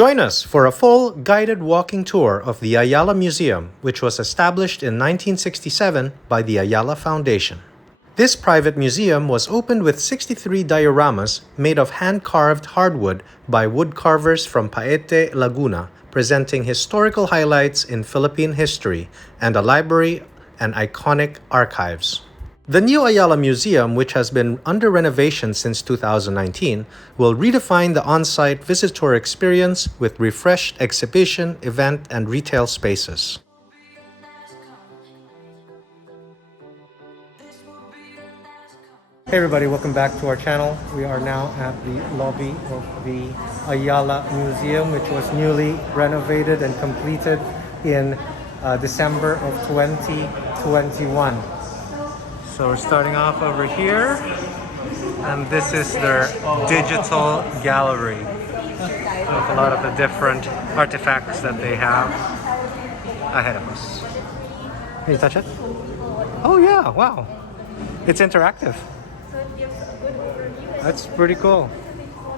Join us for a full guided walking tour of the Ayala Museum, which was established in 1967 by the Ayala Foundation. This private museum was opened with 63 dioramas made of hand-carved hardwood by woodcarvers from Paete, Laguna, presenting historical highlights in Philippine history and a library and iconic archives. The new Ayala Museum, which has been under renovation since 2019, will redefine the on-site visitor experience with refreshed exhibition, event, and retail spaces. Hey everybody, welcome back to our channel. We are now at the lobby of the Ayala Museum, which was newly renovated and completed in December of 2021. So we're starting off over here, and this is their digital gallery with a lot of the different artifacts that they have ahead of us. Can you touch it? Oh yeah, wow. It's interactive. So it gives a good overview. That's pretty cool.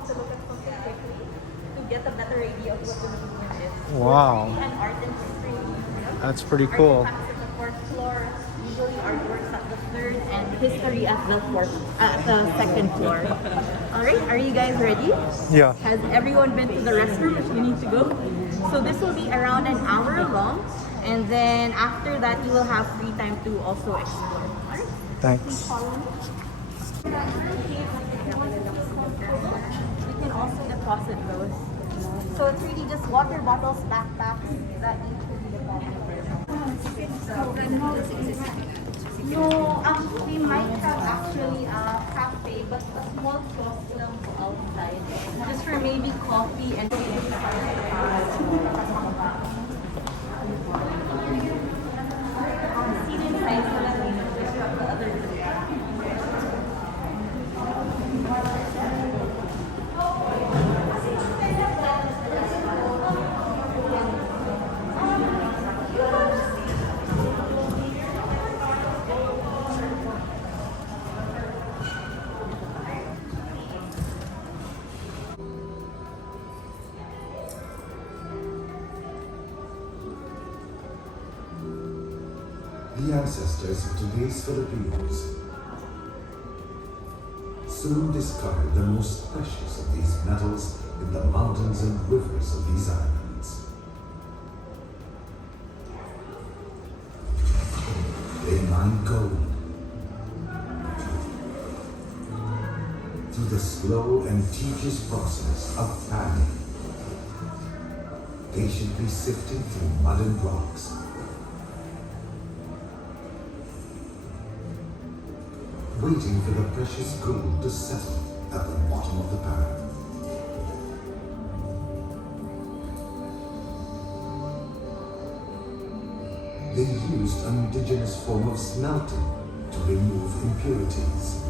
To look at something quickly to get a better idea of what the museum is. Wow. And art and history museum. That's pretty cool. Artifacts at the fourth floor, usually artworks at the third, and history at the second floor. Alright, are you guys ready? Yeah. Has everyone been to the restroom if you need to go? So this will be around an hour long, and then after that you will have free time to also explore. Alright? Thanks. Follow me. We can also deposit those. So it's really just water bottles, backpacks that each will be deposited. No, we might have actually a cafe, but a small kiosk lang outside. Just for maybe coffee and seat inside so that we can disrupt the other room. The ancestors of today's Filipinos soon discovered the most precious of these metals in the mountains and rivers of these islands. They mine gold through the slow and tedious process of panning, patiently sifting through mud and rocks, waiting for the precious gold to settle at the bottom of the pan. They used an indigenous form of smelting to remove impurities.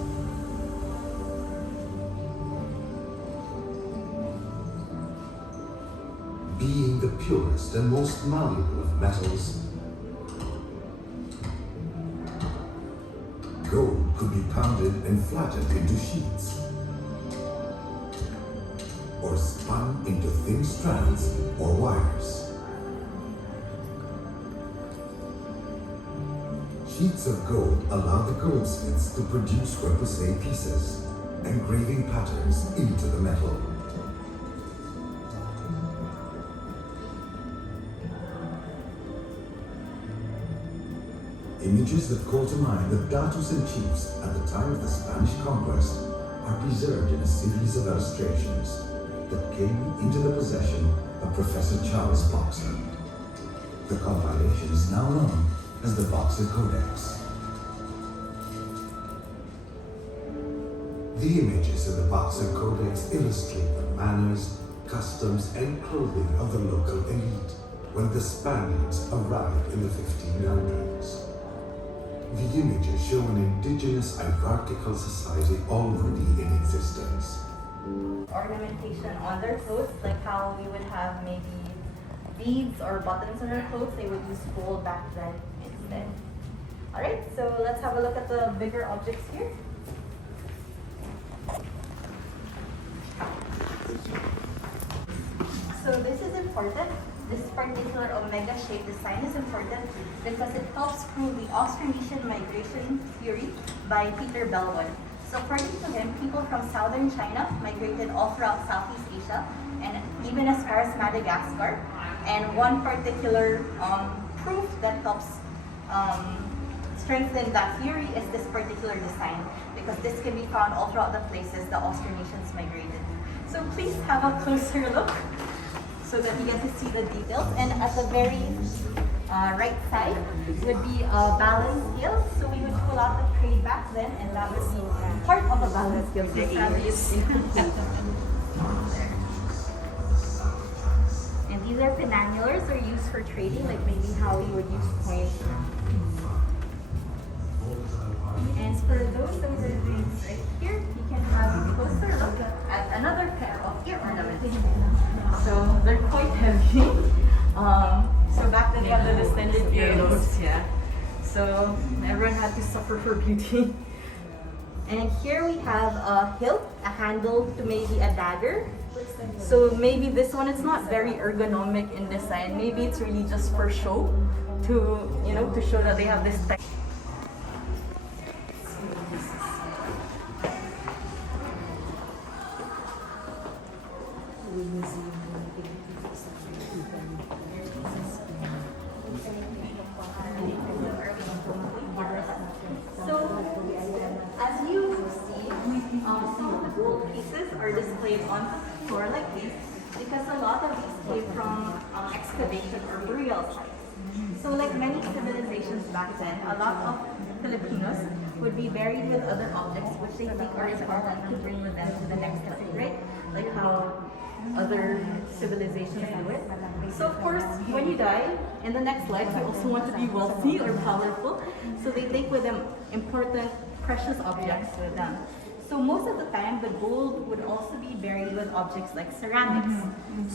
Being the purest and most malleable of metals, gold could be pounded and flattened into sheets, or spun into thin strands or wires. Sheets of gold allow the goldsmiths to produce repoussé pieces, engraving patterns into the metal. Images that call to mind the datus and chiefs at the time of the Spanish conquest are preserved in a series of illustrations that came into the possession of Professor Charles Boxer. The compilation is now known as the Boxer Codex. The images in the Boxer Codex illustrate the manners, customs, and clothing of the local elite when the Spaniards arrived in the 1500s. The images show an indigenous hierarchical society already in existence. Ornamentation on their clothes, like how we would have maybe beads or buttons on our clothes, they would use gold back then instead. Alright, so let's have a look at the bigger objects here. So this is important. This particular omega-shaped design is important because it helps prove the Austronesian migration theory by Peter Bellwood. So according to him, people from southern China migrated all throughout Southeast Asia and even as far as Madagascar. And one particular proof that helps strengthen that theory is this particular design, because this can be found all throughout the places the Austronesians migrated. So please have a closer look so that you get to see the details. And at the very right side would be a balance scale. So we would pull out the trade back then, and that would be part of a balance scale. And these are penannulars, or used for trading, like maybe how you would use coins. And for those that are doing right here, you can have a closer look at another pair of ear ornaments. So they're quite heavy. So back then we have the descended earlobes, yeah. So everyone had to suffer for beauty. And here we have a hilt, a handle to maybe a dagger. So maybe this one is not very ergonomic in design. Maybe it's really just for show, to to show that they have this tech. So, as you see, some of the gold pieces are displayed on the floor like this because a lot of these came from excavation or burial sites. So, like many civilizations back then, a lot of Filipinos would be buried with other objects which they think are important to bring with them to the next life, right? Like how other civilizations do it. So of course, when you die, in the next life, you also want to be wealthy or powerful. So they take with them important, precious objects with them. So most of the time, the gold would also be buried with objects like ceramics.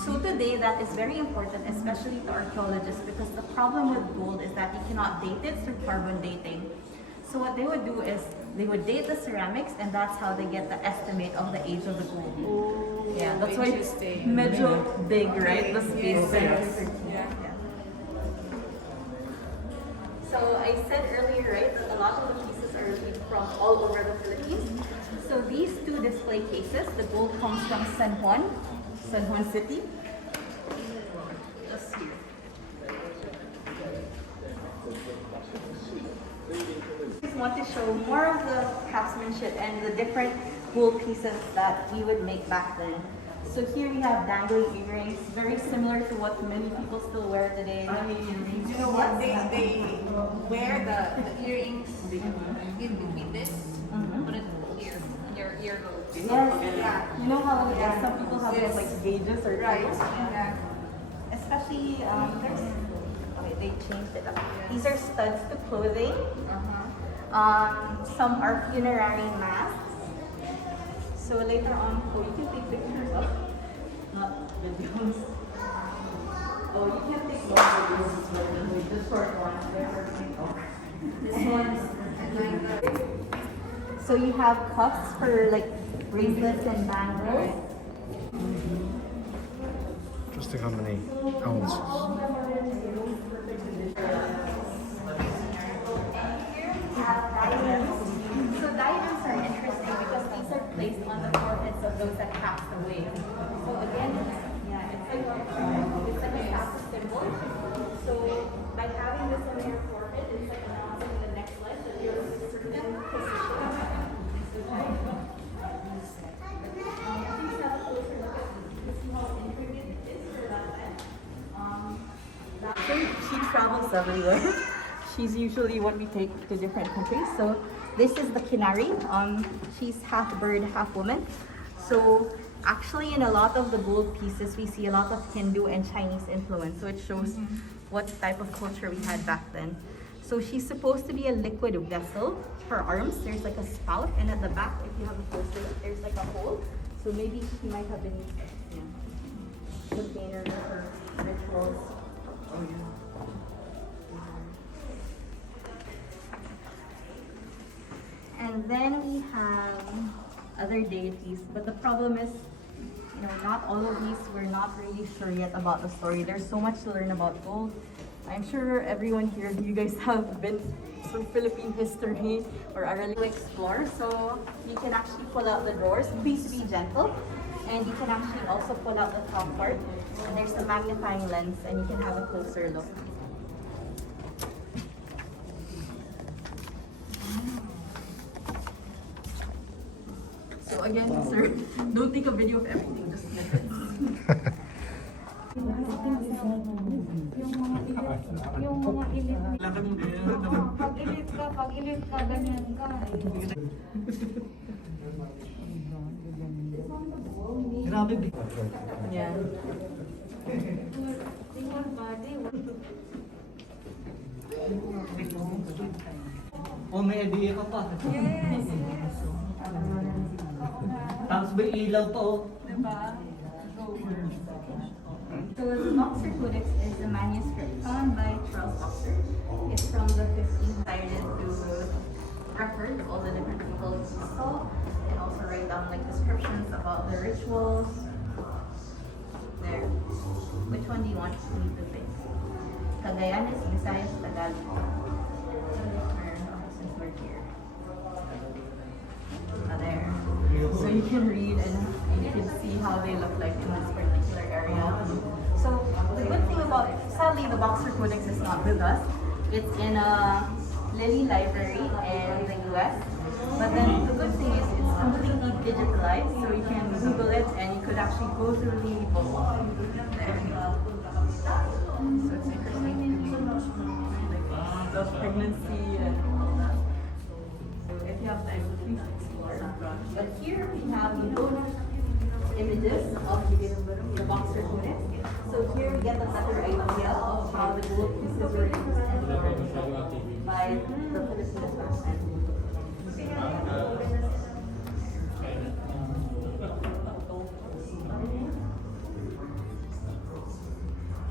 So today, that is very important, especially to archaeologists, because the problem with gold is that you cannot date it through carbon dating. So what they would do is they would date the ceramics, and that's how they get the estimate of the age of the gold. Oh, Yeah, that's why it's medyo big, right? The space there. Yeah. So I said earlier, right, that a lot of the pieces are from all over the Philippines. So these two display cases, the gold comes from San Juan City. Just here. I just want to show more of the craftsmanship and the different gold pieces that we would make back then. So here we have dangling earrings, very similar to what many people still wear today. You know what? They wear the earrings in between this. Put it here in your ear lobe. Yes, yeah. You know how some people have those like gauges or Right. cables? Yeah. Especially there's they changed it up. These are studs to clothing. Some are funerary masks. So later on, you can take pictures of, not videos. Oh, you can take more videos as well. Just short ones. This one's so you have cuffs for like bracelets and bangles. Interesting how many ounces. So diadems are interesting because these are placed on the foreheads of those that passed away. So again, it's like a status symbol. So by having this on your forehead, it's like announcing the next life that you're in a certain position. Please have a closer look at this. See how intricate it is for that time. She travels everywhere. She's usually what we take to different countries. So this is the Kinari. She's half bird, half woman. So actually in a lot of the gold pieces, we see a lot of Hindu and Chinese influence. So it shows what type of culture we had back then. So she's supposed to be a liquid vessel. Her arms, there's like a spout, and at the back, if you have a closer look, there's like a hole. So maybe she might have been container for her rituals. Oh yeah. And then we have other deities, but the problem is not all of these, we're not really sure yet about the story. There's so much to learn about gold. I'm sure everyone here, you guys have been through Philippine history or are really to explore. So you can actually pull out the drawers. Please be gentle. And you can actually also pull out the top part. And there's a magnifying lens and you can have a closer look. So again, sir, don't take a video of everything, just snippets. Yung mga ilit. Pag ilit ka, ganyan ka. Grabe. Yeah. Oh, may idea ka pa. Yes. Tapos may ilaw pa oh. Diba? So the Boxer Codex is a manuscript found by Charles Boxer. It's from the 15th, cited to record all the different people he saw and also write down like descriptions about the rituals. There. Which one do you want me to pick? Cagayanes, Visayas, Tagalog. Since we're here. There. So you can read and you can see how they look like in this particular area. So the good thing about, sadly the Boxer Codex is not with us. It's in a Lilly library in the US. But then the good thing is it's completely digitalized, so you can Google it and you could actually go through the book. There. So it's interesting. Like the pregnancy and all that. So if you have time, please explore. But here we have both images of the Boxer Codex. So here we get a better idea of how the gold pieces were used and formed by the Filipinos back then.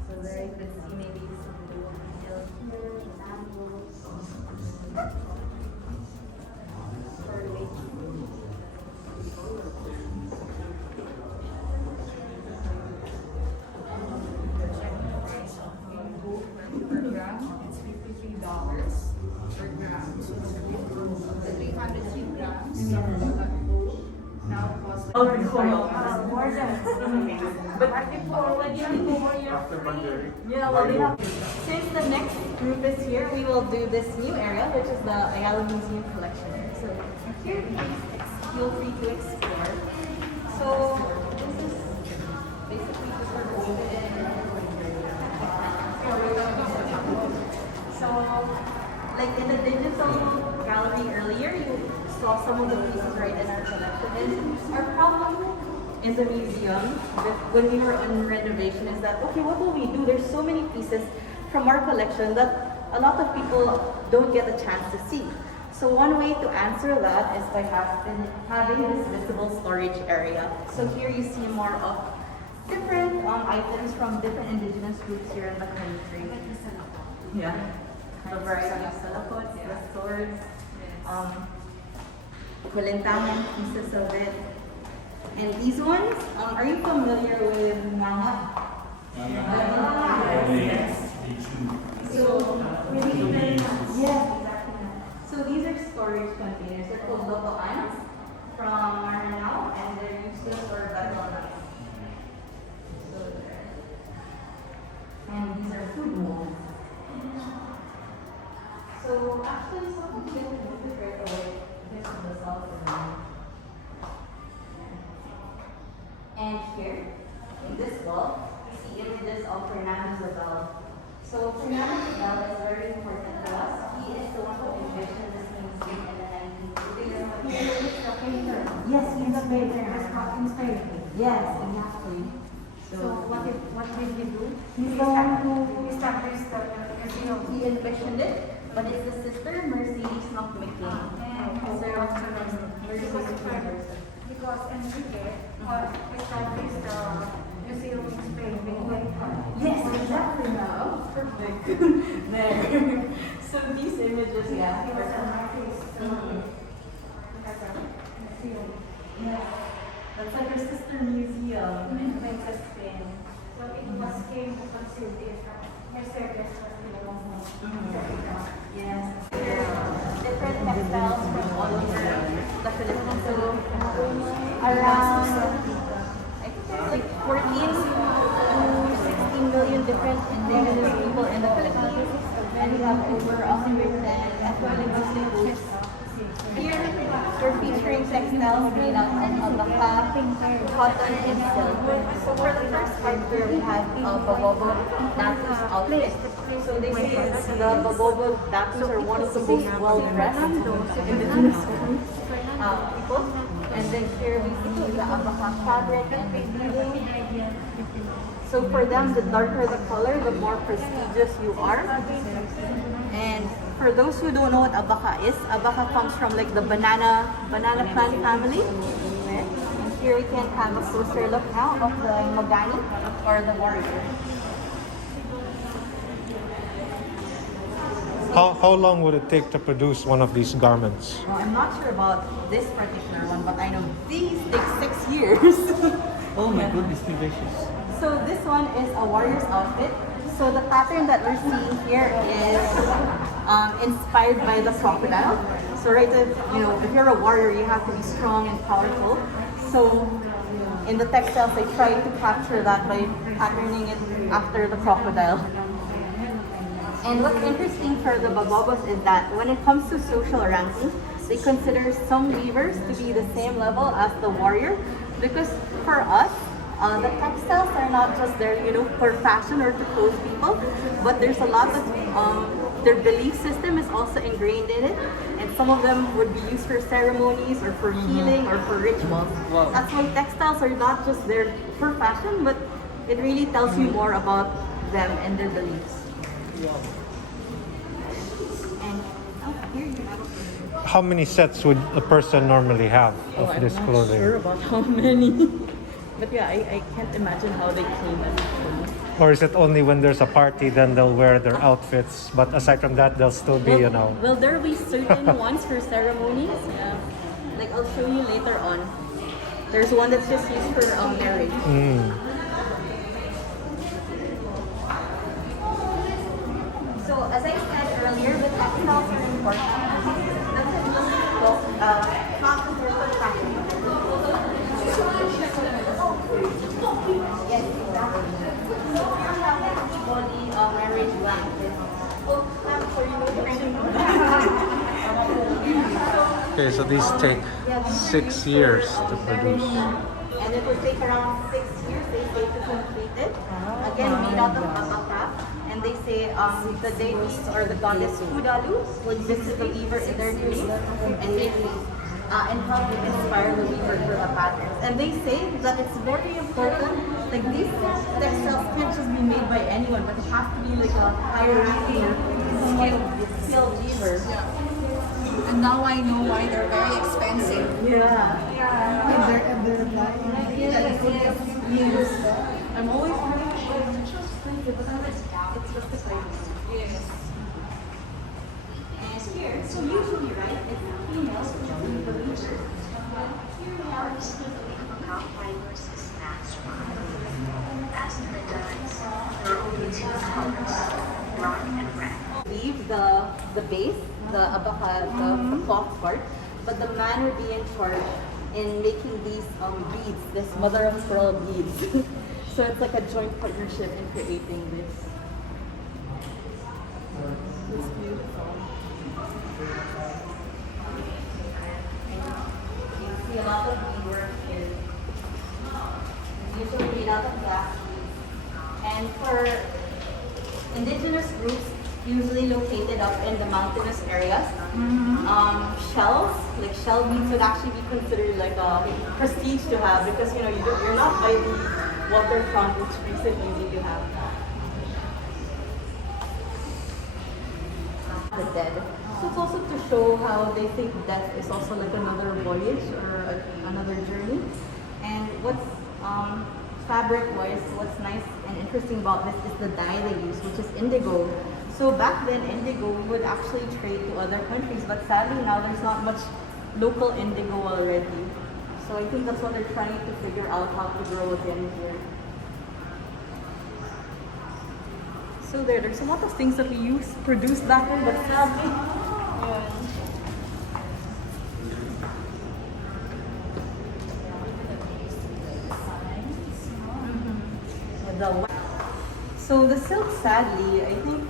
So there you could see maybe some little details here, examples. Per gram, it's $53 per gram. So the 303 grams. Now it costs like More than. But yeah, well, we have. Since the next group is here, we will do this new area, which is the Ayala Museum collection area. So here, please feel free to explore. So this is basically just our open. So, like in the digital gallery earlier, you saw some of the pieces right in our collection. And our problem in the museum, when we were on renovation, is that, okay, what will we do? There's so many pieces from our collection that a lot of people don't get a chance to see. So one way to answer that is by having this visible storage area. So here you see more of different items from different indigenous groups here in the country. Yeah. The variety of salapots, the swords, kulintangan, pieces of it. And these ones, are you familiar with nganga? Yes. So, yes, exactly. So these are storage containers. They're called lotoans from Maranao, and they're used to store battle rice. So there. And these are food molds. So actually, some of them can move it right away. This is the south of the And here, in this wall, we see images of Fernando Zabel. So Fernando Zabel is very important to us. He is the one who envisioned this museum in the 1950s. Yes, he's a painter. Inspired. Yes, exactly. So what did he do? He's the one who established the museum. he envisioned it, but it's the sister Mercedes McMcCain. So Because Enrique established the museum in Spain. Yes, exactly now. Perfect. There. So these images, yeah. Mhm. Yeah. That's like a their sister museum in Princess Pin. So it was came to consider it Mercedes Yes. Different textiles from all over the Philippines. So around, I think there's like 14 to 16 million different indigenous people in the Philippines. And we have over 110 ethno-linguistic groups. Here, we're featuring textiles made out of alpaca, cotton, and silk. So for the first part here, we have Babobo Datu's outfit. So they say the Babobo Datus are one of the most well-dressed indigenous people. And then here we see the alpaca fabric and the weaving. So for them, the darker the color, the more prestigious you are. And for those who don't know what abaca is, abaca comes from like the banana plant family. And here we can have a closer look now of the Magani or the warrior. How long would it take to produce one of these garments? Well, I'm not sure about this particular one, but I know these take 6 years. Oh my goodness gracious. So this one is a warrior's outfit. So the pattern that we're seeing here is inspired by the crocodile. So if you're a warrior, you have to be strong and powerful. So in the textiles, they try to capture that by patterning it after the crocodile. And what's interesting for the Babobos is that when it comes to social ranking, they consider some weavers to be the same level as the warrior, because for us, the textiles are not just there, for fashion or to clothe people, but there's a lot of their belief system is also ingrained in it, and some of them would be used for ceremonies or for healing or for rituals. Wow. That's why textiles are not just there for fashion, but it really tells you more about them and their beliefs. Wow. And here you have. How many sets would a person normally have of I'm this not clothing? sure about how many. But yeah, I can't imagine how they came at it. Or is it only when there's a party then they'll wear their outfits, but aside from that they'll still be, Well, there will be certain ones for ceremonies. Yeah. Like I'll show you later on. There's one that's just used for marriage. So as I said earlier, the textiles are important. Doesn't just not just for fashion. Yes, exactly. So here we have the body marriage blanket. Okay, so these take 6 years to produce. And it will take around 6 years, they say, to complete it. Again, made out of alpaca. And they say the deities or the goddess Kudalu will visit the weaver in their dreams and help to inspire the weaver for the patterns. And they say that it's very important, like these textiles can't just be made by anyone, but it has to be like a higher ranking or skilled weaver. And now I know why they're very expensive. Yeah. Yes. I'm always wondering, it's so expensive, but it's just the price. Yes. And here, so usually, right, it's females who do the weavers. Here we are. Leave the base, the abaca, the cloth part, but the man would be in charge in making these beads, this mother of pearl beads. So it's like a joint partnership in creating this. It's beautiful. You see a lot of beadwork here. Usually made out of glass beads. And for indigenous groups, usually located up in the mountainous areas, shells, like shell beads, would actually be considered like a prestige to have, because you're not by the waterfront, which makes it easy to have. The dead. So it's also to show how they think death is also like another voyage or another journey. And what's fabric-wise, what's nice and interesting about this is the dye they use, which is indigo. So back then, indigo would actually trade to other countries, but sadly now there's not much local indigo already. So I think that's what they're trying to figure out how to grow again here. So there's a lot of things that we produced back then, but sadly, so the silk, sadly, I think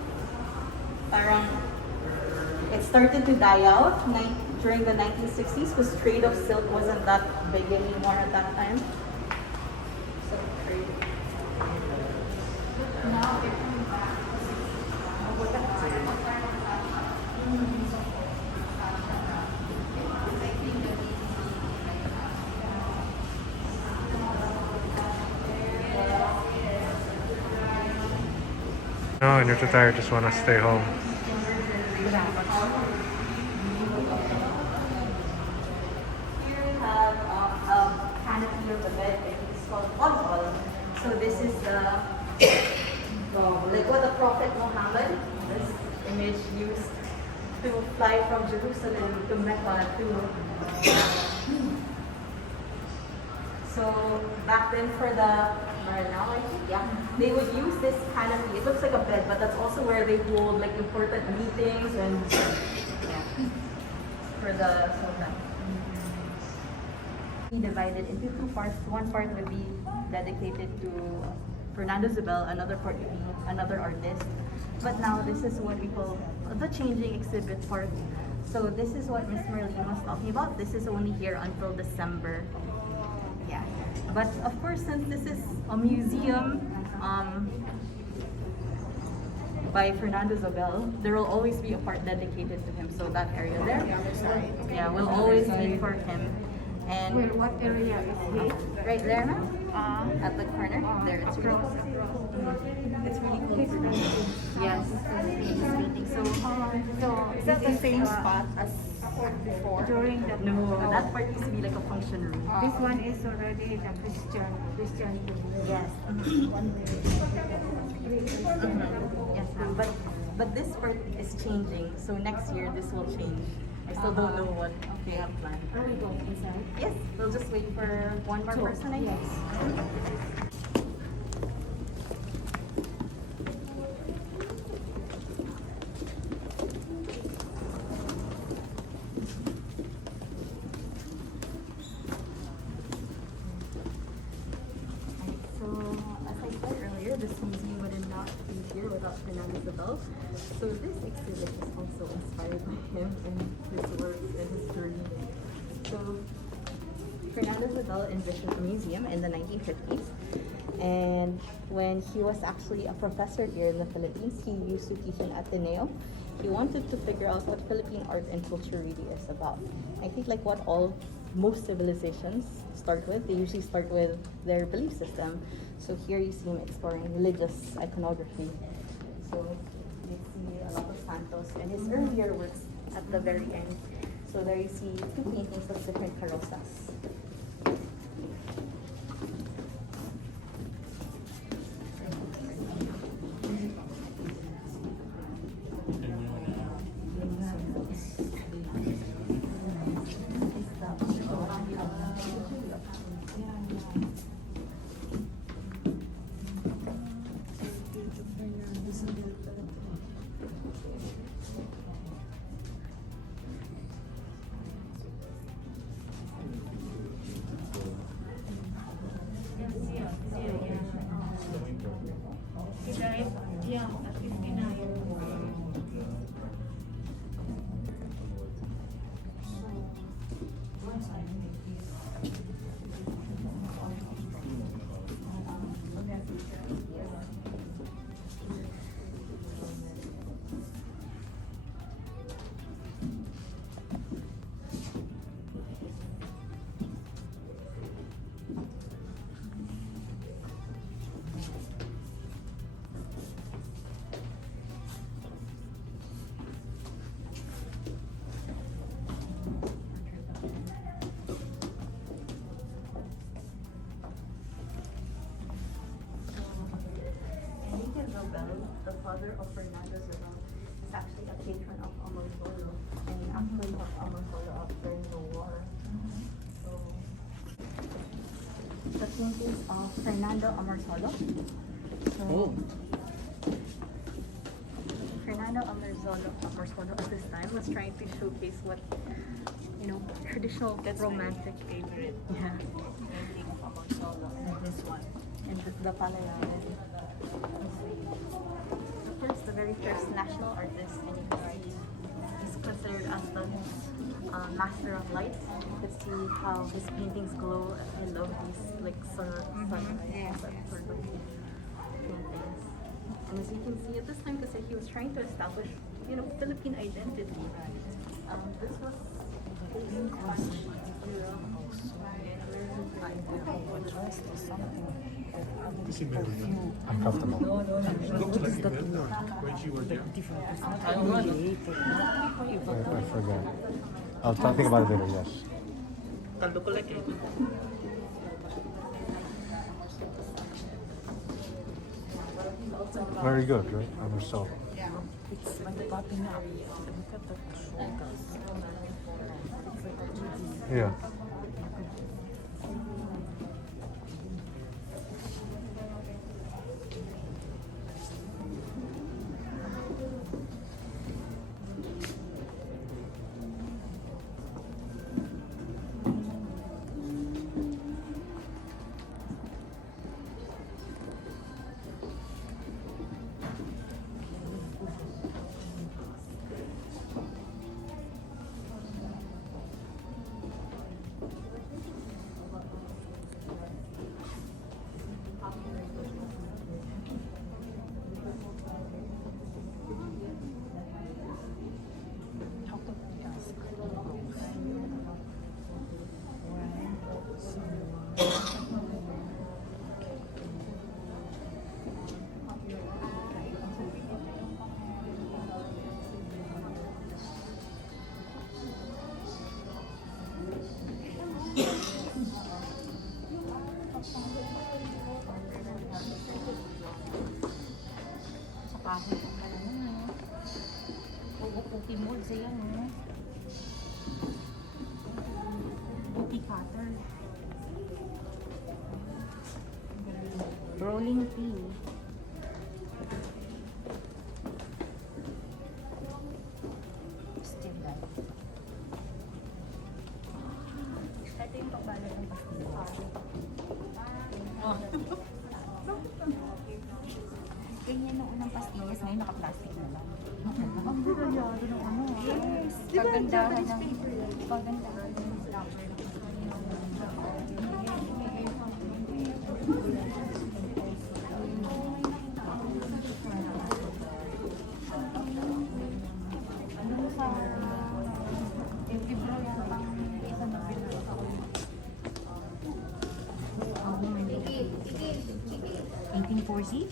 parang it started to die out during the 1960s because trade of silk wasn't that big anymore at that time. So trade. Now they're coming back. No, and you're too tired, just want to stay home. Here we have a canopy of the bed. It's called Al. So this is like what the Prophet Muhammad, this image used to fly from Jerusalem to Mecca so back then for now I think, yeah, they would use this canopy. It looks like a bed, but that's also where they hold like important meetings and for the sultan. He divided into two parts. One part would be dedicated to Fernando Zubel, another part would be another artist. But now this is what we call the changing exhibit part. So this is what Miss Merlene was talking about. This is only here until December. Yeah. But of course, since this is a museum by Fernando Zobel, there will always be a part dedicated to him. So that area there, yeah, will always be for him. And Where, what area is he? right there, ma'am, at the corner, there, it's really cool. It's really cool. Yes. So Is that the same spot as before? during the No, that part used to be like a function room. this one is already the Christian thing. Yes. Yes, ma'am. But this part is changing. So next year this will change. I still don't know what they have planned. Are we going inside? Yes, we'll just wait for one more person, I guess. So, as I said earlier, this museum would not be here without Fernando Zobel. So this exhibit is also inspired by him and his works and his journey. So Fernando Zobel envisioned a museum in the 1950s, and when he was actually a professor here in the Philippines, he used to teach in Ateneo. He wanted to figure out what Philippine art and culture really is about. I think like what most civilizations start with, they usually start with their belief system. So here you see him exploring religious iconography. So you see a lot of santos and his earlier works at the very end. So there you see two paintings of different carrozas. Yeah, at 59. The father of Fernando Zobel, is actually a patron of Amortolo, and actually of Amortolo during the war. So paintings of Fernando Amarzolo. So, Oh. Fernando Amarzolo at this time was trying to showcase what, traditional That's romantic. my favorite Yeah. painting of Amarzolo. This one. And the Palayaran. The very first national artist in Hawaii. He's considered as the master of light. You can see how his paintings glow. I love these like sunlight Yes, that yes. sort of paintings. And as you can see at this time, kasi he was trying to establish, Philippine identity. This was Uncomfortable. I forgot. I'll think about it later, yes. Kaldo ko like Very good, right? I'm so. It's like popping up. Look at the shoulders. It's like a GD. Yeah. How could we ask? Sa kahit ang ano. Puti mold siya, no? Puti cutter. Rolling pin. Still that. ito yung pagbalot ng pastilyo. Oh. Ganyan noon ng pastillas, ngayon naka-plastic na lang. Ang detalyado ng ano. Yes! Pagandahan ng... Pagandahan ng... Ano sa... Yung libro yan pang isa na pinasa ko. 1840?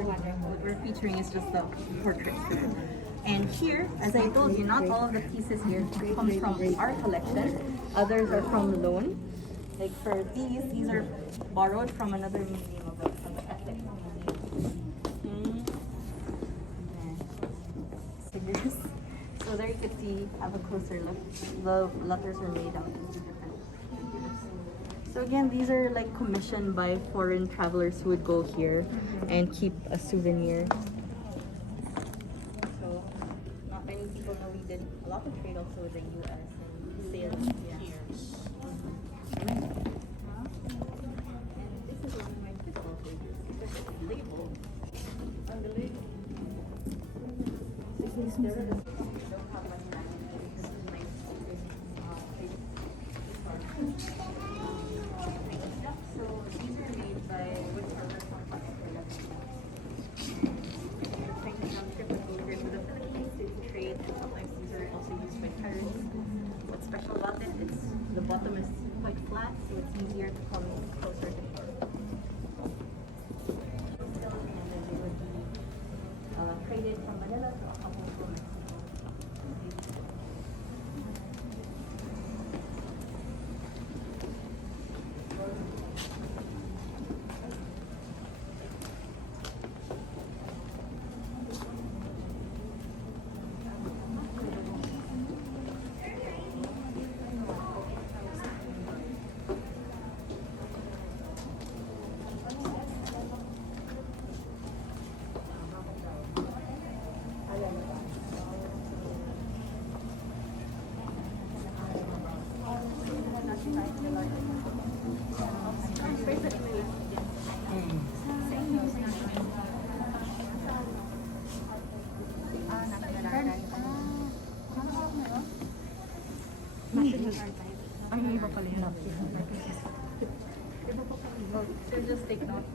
What we're featuring is just the portrait. And here, as I told you, not all of the pieces here comes from our collection. Others are from loan. Like for these are borrowed from another museum of the Ethics Museum. Figures. So there you could see, have a closer look. The letters are made out of different figures. So again, these are like commissioned by foreign travelers who would go here and keep a souvenir. So not many people know we did a lot of trade also with the US and sales here. And this is one of my crystal figures because it's labeled on the lid. This is the don't have much time because it's nice. So these are made by woodcarvers from Australia. They're trying to transport here to the Philippines to trade, and sometimes these are also used by pirates. What's special about it? It's the bottom is quite flat, so it's easier to come closer to shore. And then they would be traded from Manila to Acapulco, Mexico. Ang iba pala yun. So just take note.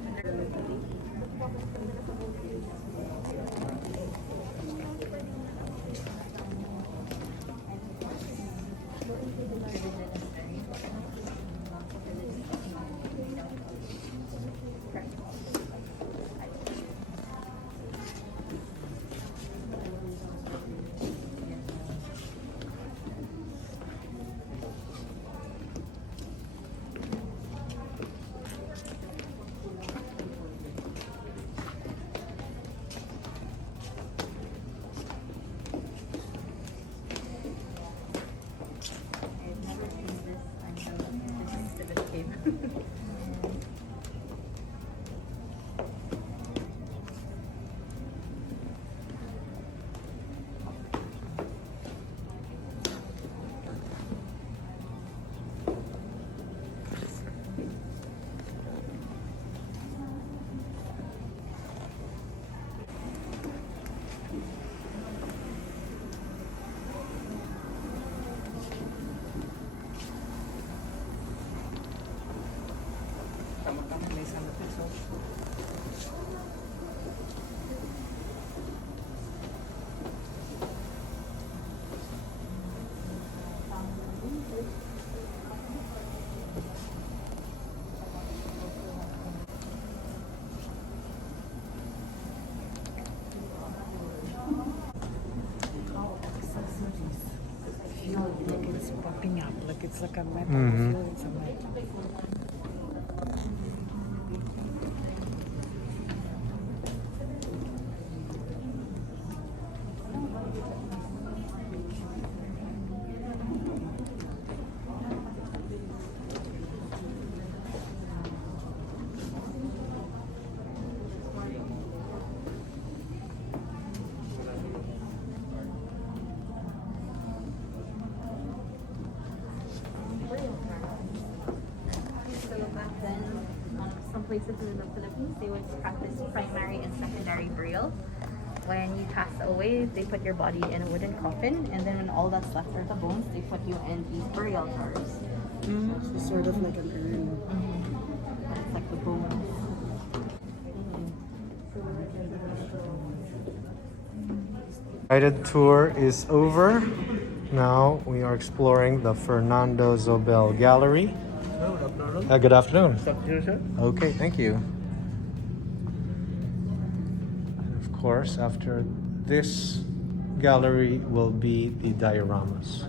Tama-tama, may isang episode. Like it's popping up, like it's like a metal. Feel it's a metal. So back then, some places in the Philippines, they would practice primary and secondary burial. When you pass away, they put your body in a wooden coffin, and then when all that's left are the bones, they put you in these burial jars. So sort of like an urn. It's like the bones. Guided tour is over. Now we are exploring the Fernando Zobel Gallery. Good afternoon. Okay, thank you. And of course, after this gallery will be the dioramas.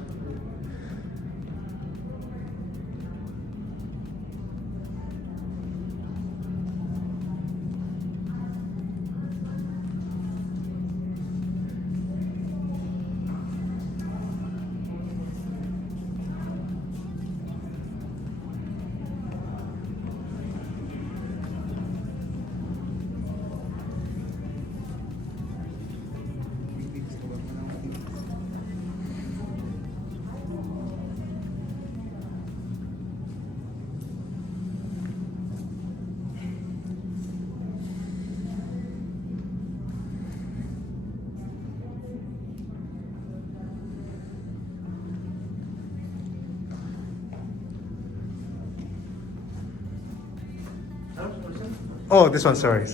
Oh, this one, sorry.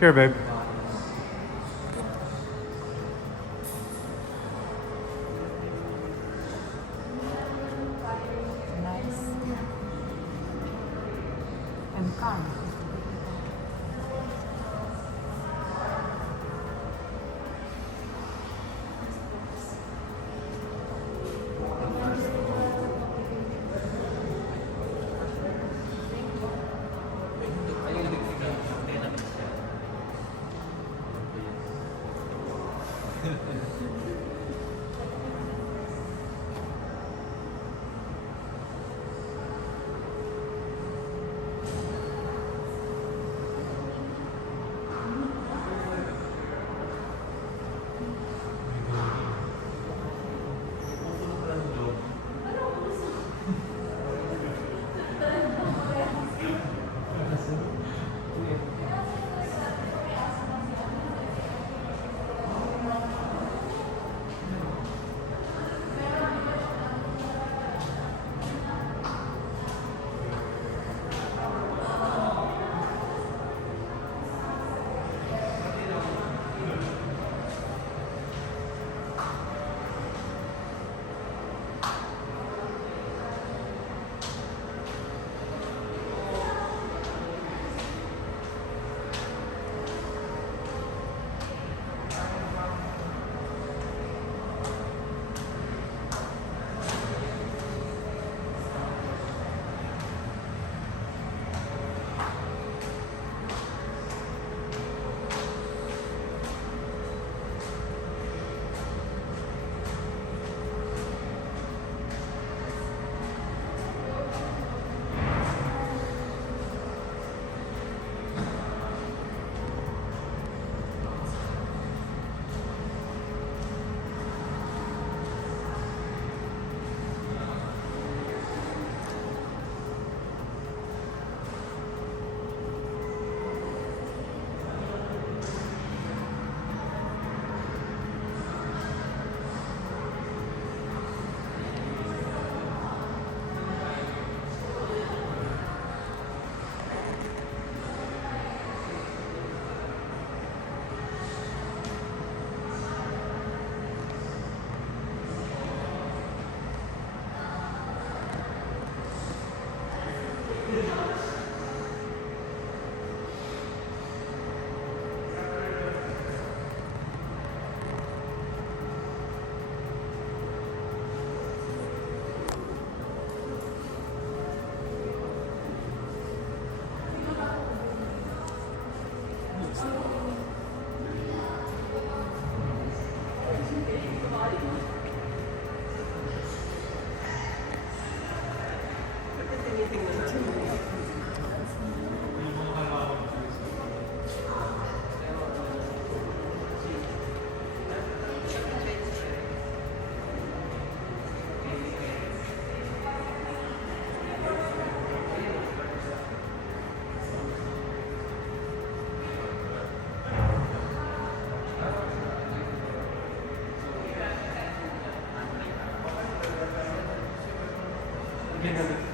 Here, babe. Nice. And calm. Meron doon.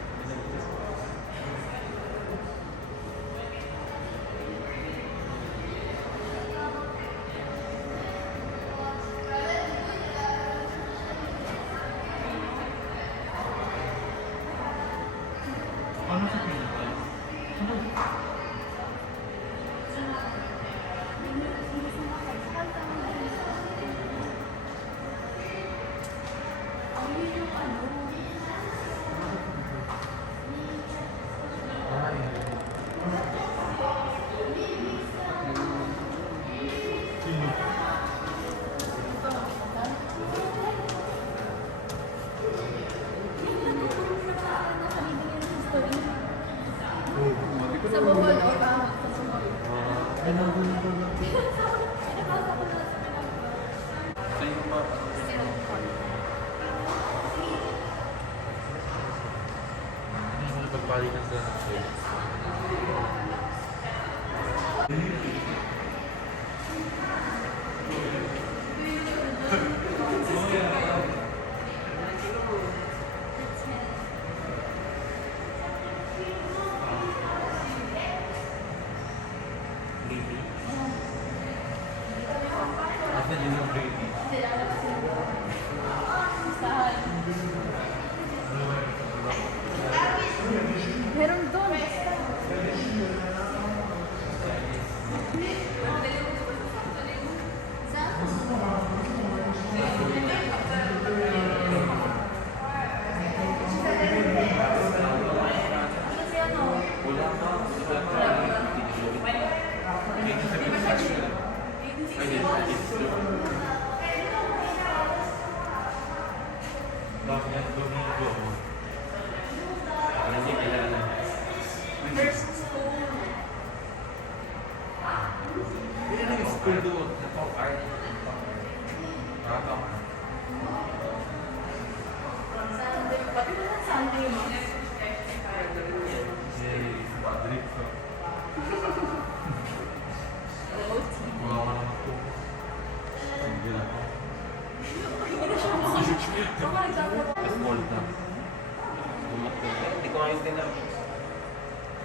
Hindi ko ayos din lang.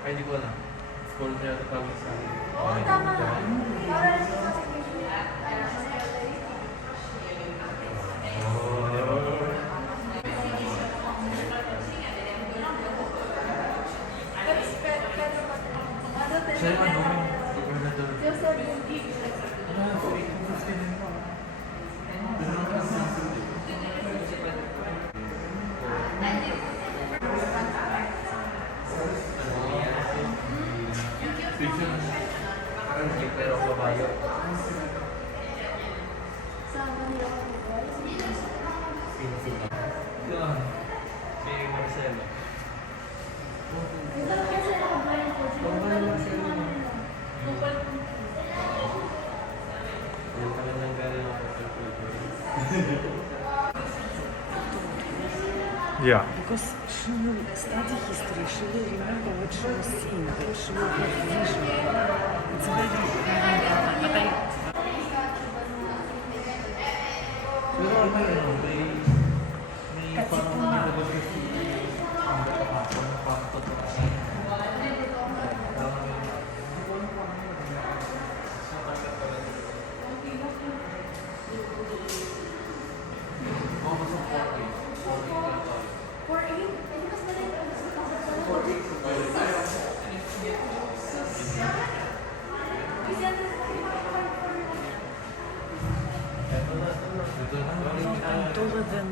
Ay, hindi ko alam. School niya ito tawag sa akin. Oo, tama. Para rin sa Siya yung ano, gobernador. Pero kabayo. Yan. Si Marcelo. Yan pala nang galing ako sa Yeah. Because she will study history, she will remember what she was seeing, that she will have vision. It's very but I Pero ano yun, may parang nilagay kasi ang bata na parang totoo siya. I'm taller than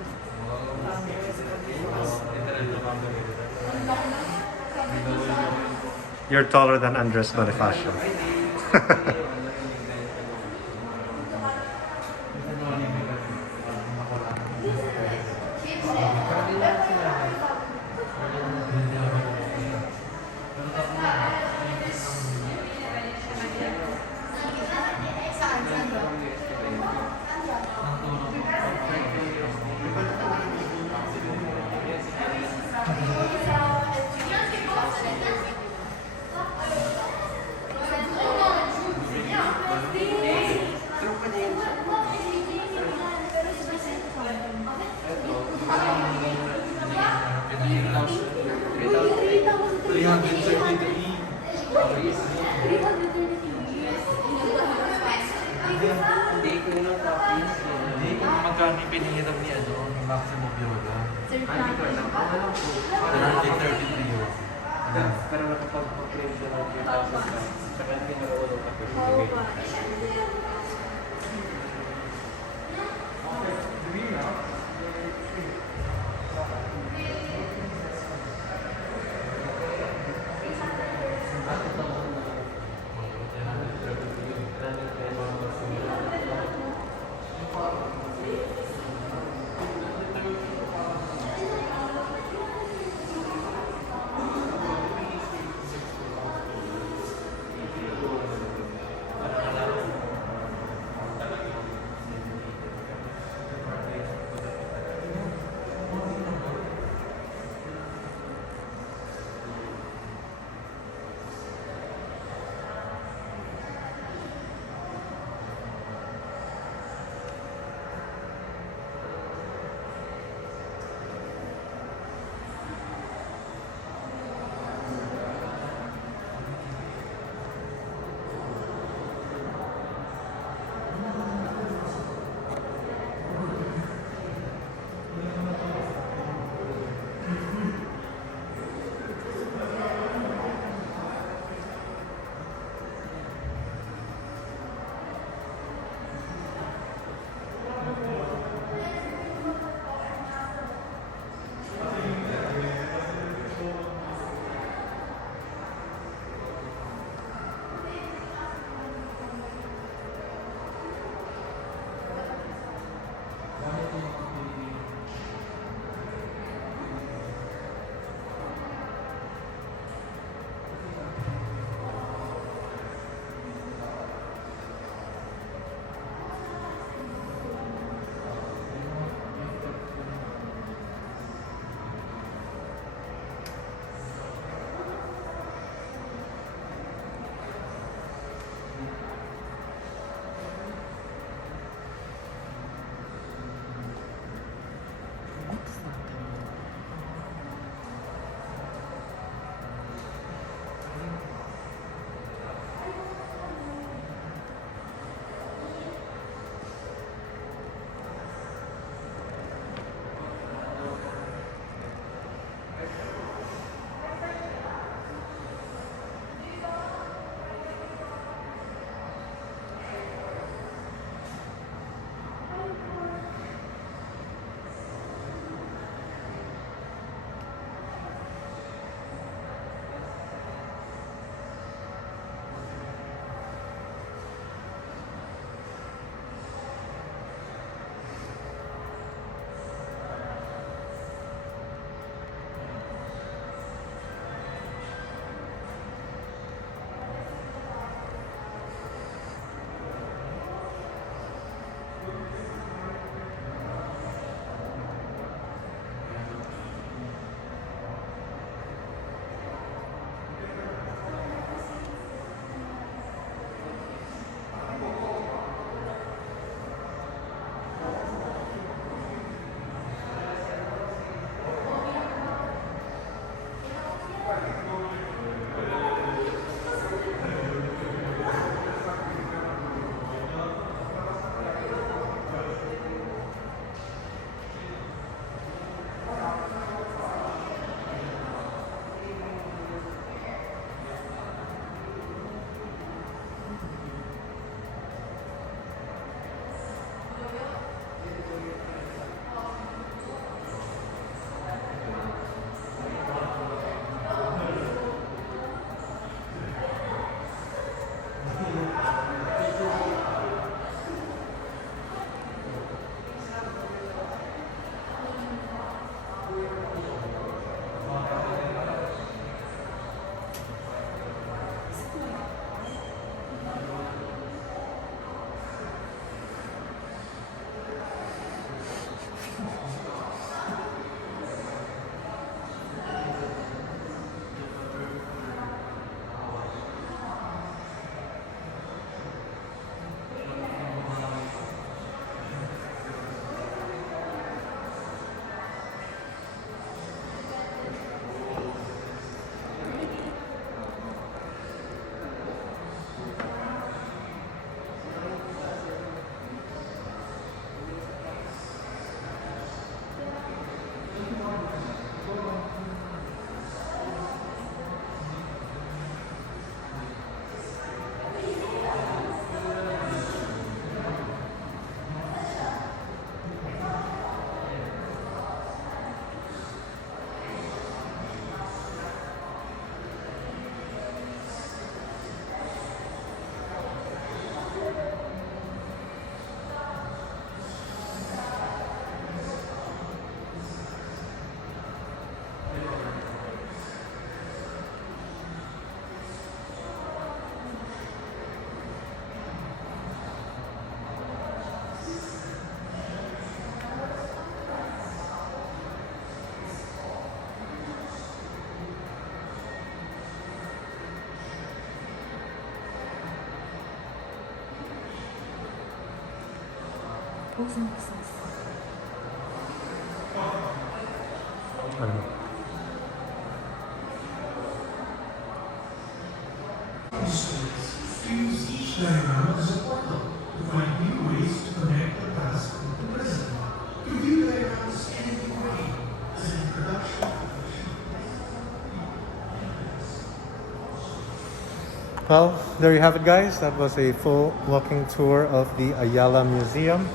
You're taller than Andres Bonifacio. 333. Hindi ko lang copies. Hindi kung magkano yung pinahiram ni Maximo Viola. Hindi ko lang. Ako lang po. 333 yun. Pero nakapag-print siya ng 3,000 lang. Tsaka hindi marunong ako. Poison sauce. Ano? Use each diorama as a portal to find new ways to connect the past with the present. To view dioramas any way as an introduction. Well, there you have it, guys. That was a full walking tour of the Ayala Museum.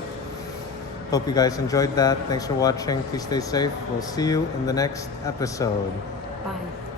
Hope you guys enjoyed that. Thanks for watching. Please stay safe. We'll see you in the next episode. Bye.